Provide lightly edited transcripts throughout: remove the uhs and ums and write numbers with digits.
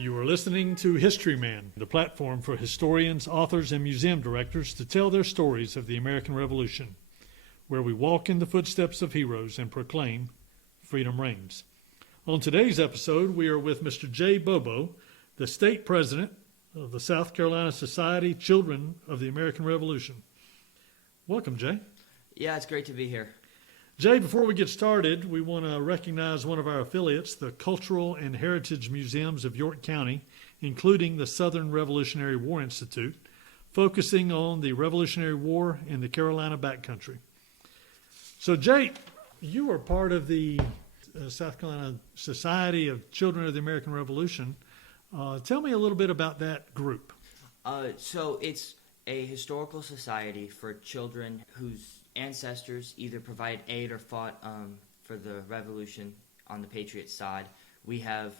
You are listening to Historyman, the platform for historians, authors, and museum directors to tell their stories of the American Revolution, where we walk in the footsteps of heroes and proclaim freedom reigns. On today's episode, we are with Mr. J Bobo, the state president of the South Carolina Society Children of the American Revolution. Welcome, Jay. Yeah, it's great to be here. Jay, before we get started, we want to recognize one of our affiliates, the Cultural and Heritage Museums of York County, including the Southern Revolutionary War Institute, focusing on the Revolutionary War in the Carolina backcountry. So, Jay, you are part of the South Carolina Society of Children of the American Revolution. Tell me a little bit about that group. So it's a historical society for children whose ancestors either provided aid or fought for the revolution on the Patriot side. We have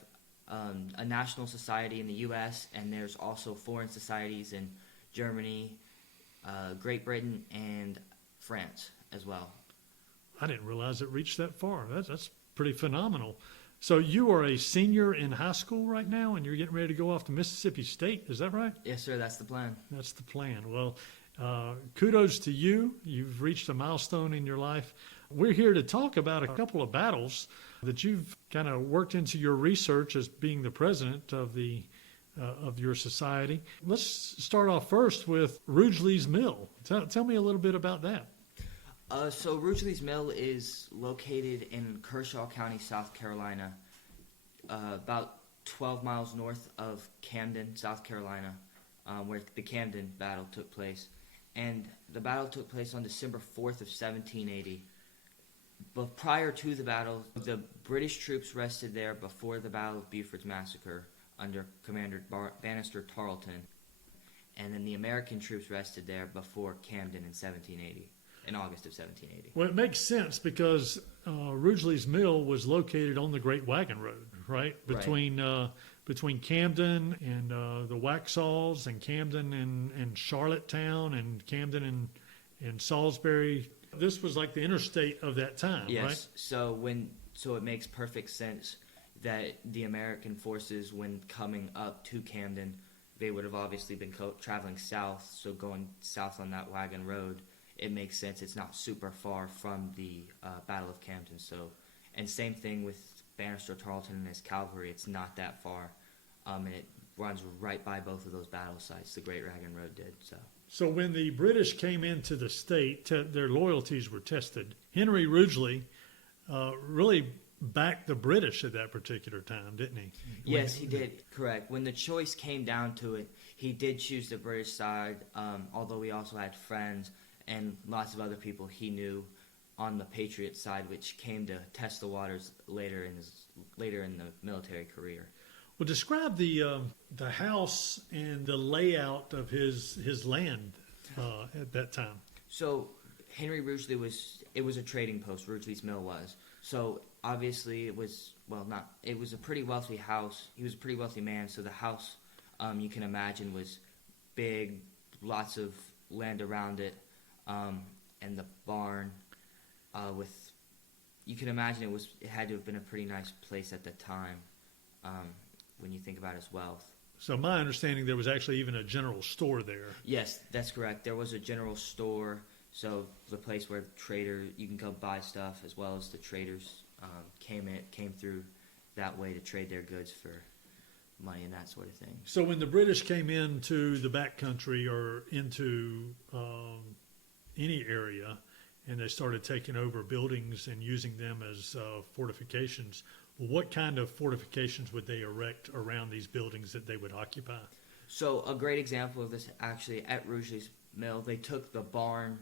a national society in the U.S., and there's also foreign societies in Germany, Great Britain, and France as well. I didn't realize it reached that far. That's pretty phenomenal. So you are a senior in high school right now, and you're getting ready to go off to Mississippi State. Is that right? Yes, sir. That's the plan. That's the plan. Well, kudos to you. You've reached a milestone in your life. We're here to talk about a couple of battles that you've kind of worked into your research as being the president of your society. Let's start off first with Rugeley's Mill. Tell me a little bit about that. So Rugeley's Mill is located in Kershaw County, South Carolina, about 12 miles north of Camden, South Carolina, where the Camden battle took place. And the battle took place on December 4th of 1780. But prior to the battle, the British troops rested there before the Battle of Beaufort's Massacre under Commander Bannister Tarleton. And then the American troops rested there before Camden in 1780. In August of 1780. Well, it makes sense because Rugeley's Mill was located on the Great Wagon Road, right? Between Camden and the Waxhaws, and Camden and Charlottetown, and Camden and Salisbury. This was like the interstate of that time, yes. Right? So it makes perfect sense that the American forces, when coming up to Camden, they would have obviously been traveling south. So going south on that wagon road, it makes sense. It's not super far from the Battle of Camden. And same thing with Bannister Tarleton and his cavalry. It's not that far, and it runs right by both of those battle sites. The Great Wagon Road did. So when the British came into the state, their loyalties were tested. Henry Rugeley really backed the British at that particular time, didn't he? Yes, he did. Correct. When the choice came down to it, he did choose the British side. Although he also had friends and lots of other people he knew on the Patriot side, which came to test the waters later in the military career. Well, describe the house and the layout of his land at that time. So Henry Rugeley was a trading post. Rugeley's Mill was. So obviously it was a pretty wealthy house. He was a pretty wealthy man. So the house, you can imagine, was big, lots of land around it. And the barn, you can imagine it had to have been a pretty nice place at the time, when you think about his wealth. So my understanding, there was actually even a general store there. Yes, that's correct. There was a general store, so the place where you can go buy stuff, as well as the traders came through that way to trade their goods for money and that sort of thing. So when the British came into the backcountry or into any area, and they started taking over buildings and using them as fortifications, what kind of fortifications would they erect around these buildings that they would occupy? So a great example of this, actually, at Rugeley's Mill, they took the barn,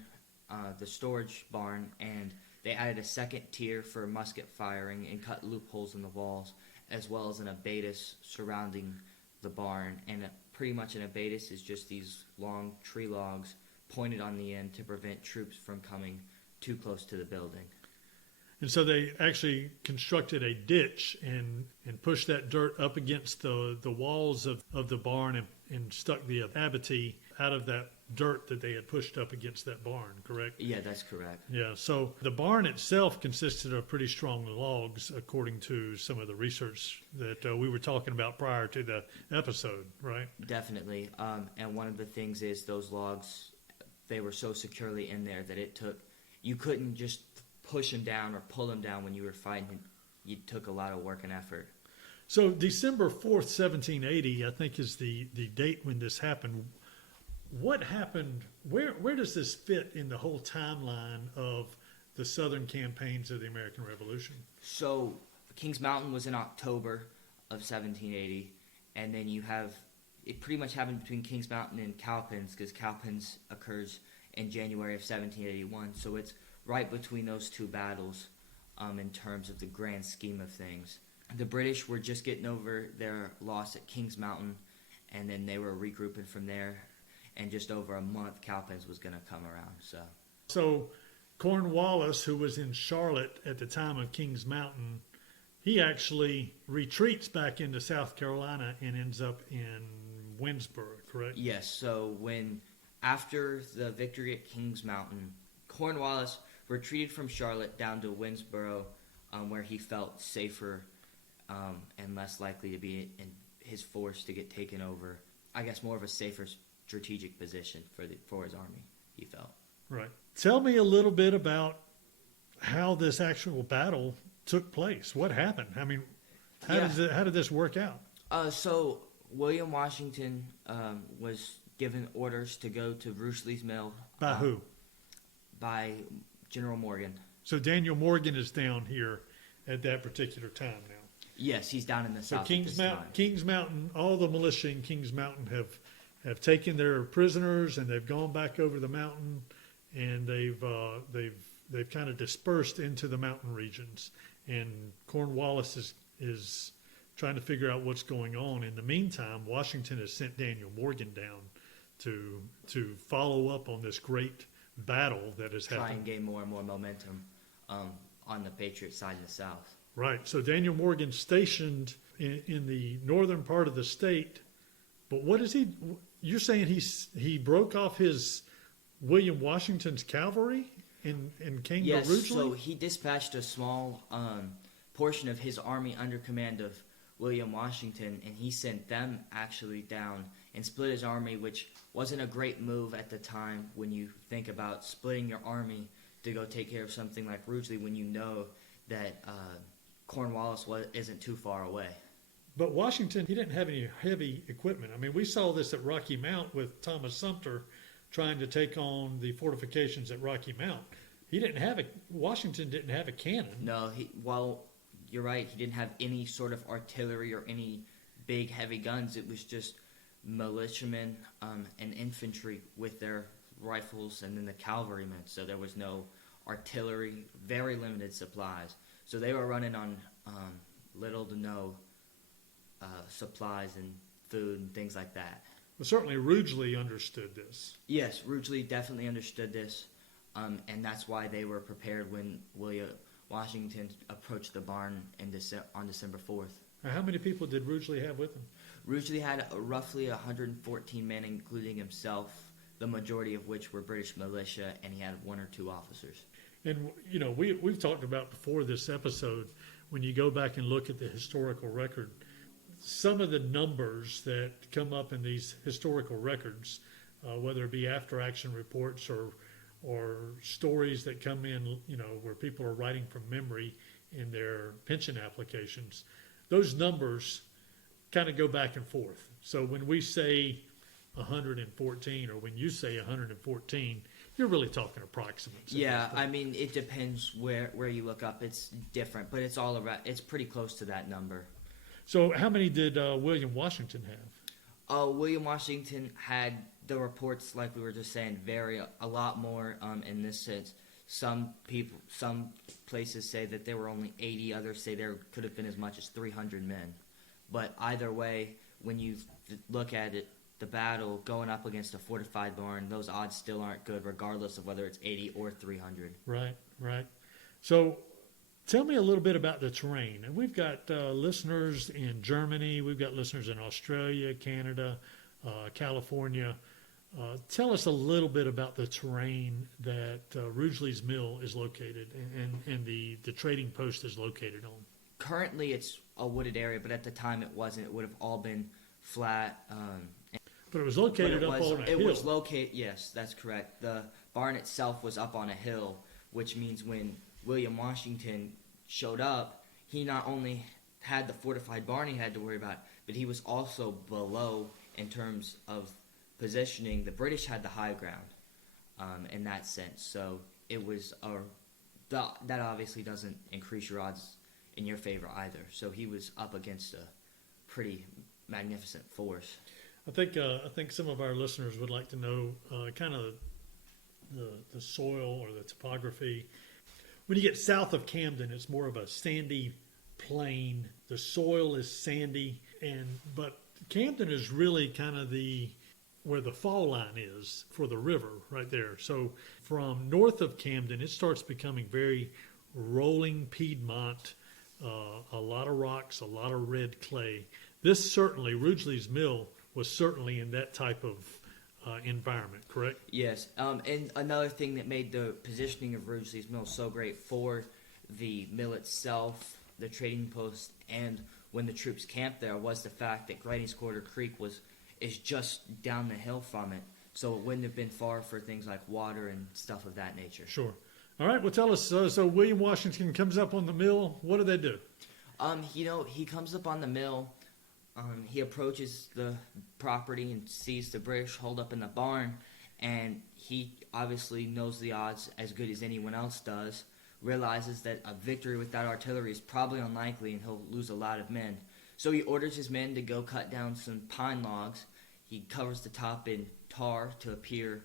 the storage barn, and they added a second tier for musket firing and cut loopholes in the walls, as well as an abatis surrounding the barn. And pretty much an abatis is just these long tree logs pointed on the end to prevent troops from coming too close to the building. And so they actually constructed a ditch and pushed that dirt up against the walls of the barn and stuck the abattis out of that dirt that they had pushed up against that barn, correct? Yeah, that's correct. Yeah, so the barn itself consisted of pretty strong logs, according to some of the research that we were talking about prior to the episode, right? Definitely. And one of the things is those logs, they were so securely in there that you couldn't just push them down or pull them down when you were fighting. It took a lot of work and effort. So December 4th, 1780, I think is the date when this happened. What happened? Where does this fit in the whole timeline of the Southern campaigns of the American Revolution? So Kings Mountain was in October of 1780, and then it pretty much happened between Kings Mountain and Cowpens, because Cowpens occurs in January of 1781. So it's right between those two battles in terms of the grand scheme of things. The British were just getting over their loss at Kings Mountain, and then they were regrouping from there. And just over a month, Cowpens was going to come around. So Cornwallis, who was in Charlotte at the time of Kings Mountain, he actually retreats back into South Carolina and ends up in Winsboro, correct? Yes. So after the victory at Kings Mountain, Cornwallis retreated from Charlotte down to Winsboro, where he felt safer and less likely to be in his force to get taken over. I guess more of a safer strategic position for his army, he felt. Right. Tell me a little bit about how this actual battle took place. What happened? I mean, how did this work out? So William Washington was given orders to go to Rugeley's Mill. By who? By General Morgan. So Daniel Morgan is down here at that particular time now. Yes, he's down in the south. So Kings Mountain, all the militia in Kings Mountain have taken their prisoners and they've gone back over the mountain, and they've kind of dispersed into the mountain regions. And Cornwallis is trying to figure out what's going on. In the meantime, Washington has sent Daniel Morgan down to follow up on this great battle that has happened. Try and gain more and more momentum on the Patriot side in the south. Right. So Daniel Morgan stationed in the northern part of the state. But what is he? You're saying he broke off his William Washington's cavalry and came to Rugeley? Yes, so he dispatched a small portion of his army under command of William Washington, and he sent them actually down and split his army, which wasn't a great move at the time when you think about splitting your army to go take care of something like Rugeley when you know that Cornwallis isn't too far away. But Washington, he didn't have any heavy equipment. I mean, we saw this at Rocky Mount with Thomas Sumter trying to take on the fortifications at Rocky Mount. Washington didn't have a cannon. No, while you're right, he didn't have any sort of artillery or any big heavy guns. It was just militiamen and infantry with their rifles, and then the cavalrymen. So there was no artillery, very limited supplies. So they were running on little to no supplies and food and things like that. Well, certainly Rugeley understood this. Yes, Rugeley definitely understood this, and that's why they were prepared when William Washington approached the barn on December 4th. Now, how many people did Rugeley have with him? Rugeley had roughly 114 men, including himself, the majority of which were British militia, and he had 1 or 2 officers. And, you know, we've talked about before this episode, when you go back and look at the historical record, some of the numbers that come up in these historical records, whether it be after-action reports or stories that come in, you know, where people are writing from memory in their pension applications, those numbers kind of go back and forth. So when we say 114, or when you say 114, you're really talking approximates. Yeah, I mean, it depends where you look up. It's different, but it's pretty close to that number. So how many did William Washington have? William Washington had, the reports, like we were just saying, vary a lot more in this sense. Some places say that there were only 80, others say there could have been as much as 300 men. But either way, when you look at it, the battle going up against a fortified barn, those odds still aren't good, regardless of whether it's 80 or 300. Right. So tell me a little bit about the terrain. And we've got listeners in Germany, we've got listeners in Australia, Canada, California. Tell us a little bit about the terrain that Rugeley's Mill is located and the trading post is located on. Currently, it's a wooded area, but at the time it wasn't. It would have all been flat. But it was located up on a hill. It was located, yes, that's correct. The barn itself was up on a hill, which means when William Washington showed up, he not only had the fortified barn he had to worry about, but he was also below in terms of positioning. The British had the high ground in that sense. So it was that obviously doesn't increase your odds in your favor either. So he was up against a pretty magnificent force. I think some of our listeners would like to know kind of the soil or the topography. When you get south of Camden, it's more of a sandy plain. The soil is sandy, but Camden is really kind of where the fall line is for the river right there. So from north of Camden, it starts becoming very rolling Piedmont, a lot of rocks, a lot of red clay. This certainly, Rugeley's Mill, was certainly in that type of environment, correct? Yes, and another thing that made the positioning of Rugeley's Mill so great for the mill itself, the trading post, and when the troops camped there was the fact that Grady's Quarter Creek is just down the hill from it, so it wouldn't have been far for things like water and stuff of that nature. Sure. All right, well, tell us, so William Washington comes up on the mill. What do they do? He comes up on the mill. He approaches the property and sees the British holed up in the barn, and he obviously knows the odds as good as anyone else does, realizes that a victory without artillery is probably unlikely and he'll lose a lot of men. So he orders his men to go cut down some pine logs. He covers the top in tar to appear.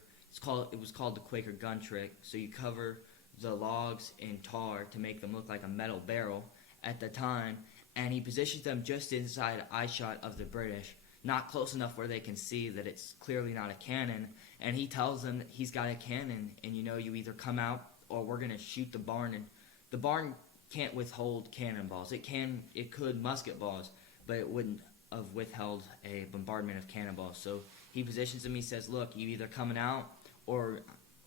It was called the Quaker Gun Trick. So you cover the logs in tar to make them look like a metal barrel at the time, and he positions them just inside eyeshot of the British, not close enough where they can see that it's clearly not a cannon, and he tells them that he's got a cannon, and you either come out or we're going to shoot the barn. And the barn can't withhold cannonballs. It could musket balls, but it wouldn't have withheld a bombardment of cannonballs. So he positions them. He says, look, you either coming out or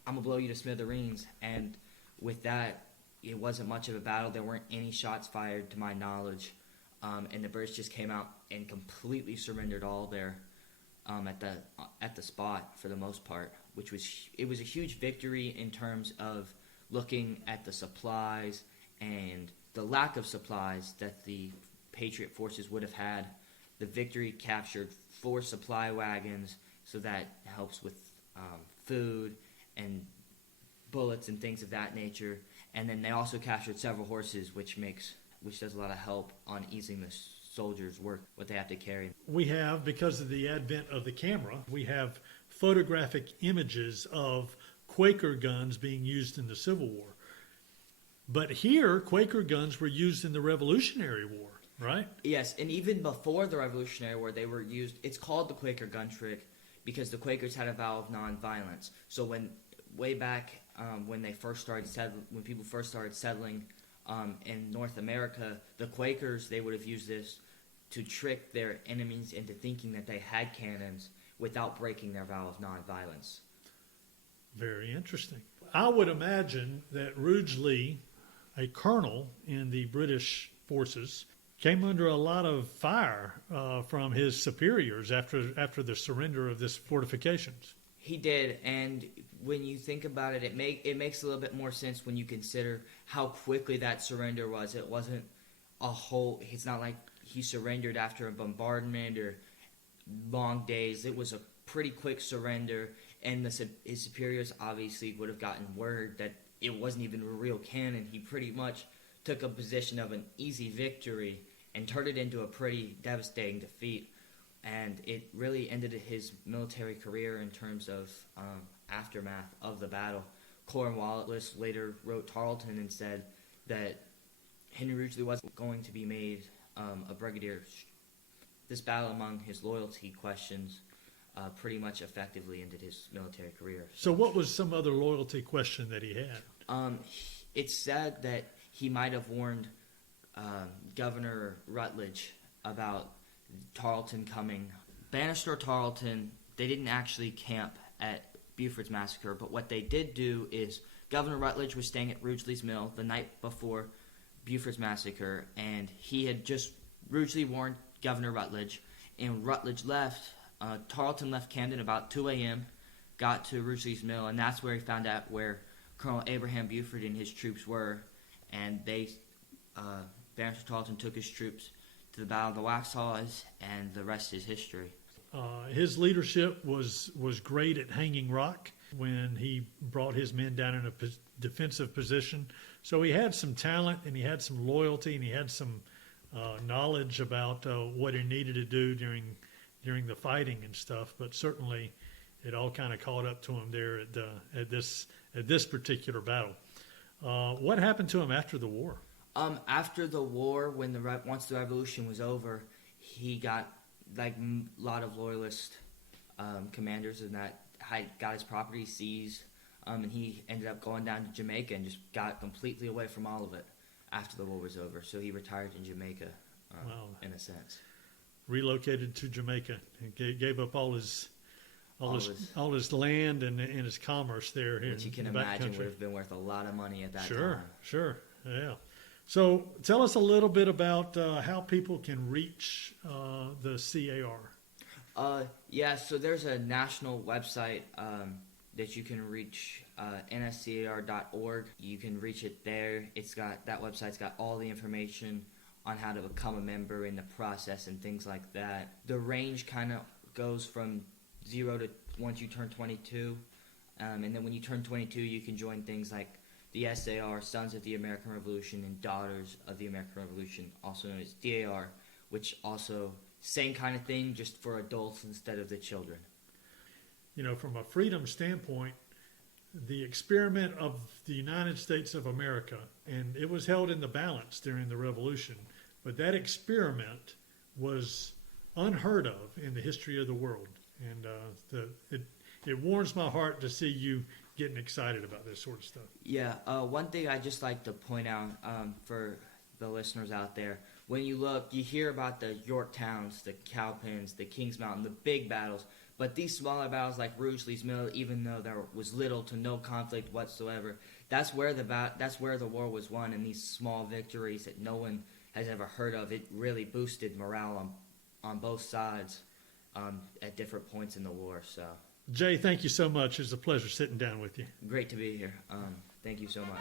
I'm going to blow you to smithereens. And with that, it wasn't much of a battle. There weren't any shots fired to my knowledge. And the British just came out and completely surrendered all there at the spot for the most part, which was a huge victory in terms of looking at the supplies and the lack of supplies that the Patriot forces would have had. The victory captured 4 supply wagons, so that helps with food and bullets and things of that nature. And then they also captured several horses, which does a lot of help on easing the soldiers' work, what they have to carry. We have, because of the advent of the camera, we have photographic images of Quaker guns being used in the Civil War. But here, Quaker guns were used in the Revolutionary War, right? Yes, and even before the Revolutionary War, they were used. It's called the Quaker Gun Trick because the Quakers had a vow of nonviolence. So way back when people first started settling in North America, the Quakers, they would have used this to trick their enemies into thinking that they had cannons without breaking their vow of nonviolence. Very interesting. I would imagine that Rugeley, a colonel in the British forces, came under a lot of fire from his superiors after the surrender of this fortifications. He did, and when you think about it, it makes a little bit more sense when you consider how quickly that surrender was. It wasn't it's not like he surrendered after a bombardment or long days. It was a pretty quick surrender, and his superiors obviously would have gotten word that it wasn't even a real cannon. He pretty much took a position of an easy victory and turned it into a pretty devastating defeat. And it really ended his military career in terms of aftermath of the battle. Cornwallis later wrote Tarleton and said that Henry Rugeley wasn't going to be made a brigadier. This battle among his loyalty questions pretty much effectively ended his military career. So what was some other loyalty question that he had? It's said that he might have warned Governor Rutledge about Tarleton coming. Bannister or Tarleton, they didn't actually camp at Buford's massacre. But what they did do is Governor Rutledge was staying at Rugeley's Mill the night before Buford's massacre, and Rugeley warned Governor Rutledge, and Rutledge left. Tarleton left Camden about 2 a.m., got to Rugeley's Mill, and that's where he found out where Colonel Abraham Buford and his troops were, and Bannister Tarleton took his troops to the Battle of the Waxhaws, and the rest is history. His leadership was great at Hanging Rock when he brought his men down in a defensive position. So he had some talent, and he had some loyalty, and he had some knowledge about what he needed to do during the fighting and stuff. But certainly, it all kind of caught up to him there at this particular battle. What happened to him after the war? After the war, once the revolution was over, he got a lot of loyalist commanders, and that got his property seized, and he ended up going down to Jamaica and just got completely away from all of it after the war was over. So he retired in Jamaica, Wow. in a sense. Relocated to Jamaica and gave up all his land and his commerce there. Which you can imagine would have been worth a lot of money at that time. Sure, yeah. So tell us a little bit about how people can reach the CAR. So there's a national website that you can reach, nscar.org. You can reach it there. That website's got all the information on how to become a member and the process and things like that. The range kind of goes from 0 to once you turn 22, and then when you turn 22, you can join things like the SAR, Sons of the American Revolution, and Daughters of the American Revolution, also known as DAR, which also same kind of thing, just for adults instead of the children. From a freedom standpoint, the experiment of the United States of America, and it was held in the balance during the Revolution, but that experiment was unheard of in the history of the world. And it warms my heart to see you getting excited about this sort of stuff. Yeah, one thing I just like to point out for the listeners out there, when you look, you hear about the Yorktowns, the Cowpens, the Kings Mountain, the big battles, but these smaller battles like Rugeley's Mill, even though there was little to no conflict whatsoever, that's where the war was won, and these small victories that no one has ever heard of, it really boosted morale on both sides at different points in the war. So, Jay, thank you so much. It was a pleasure sitting down with you. Great to be here. Thank you so much.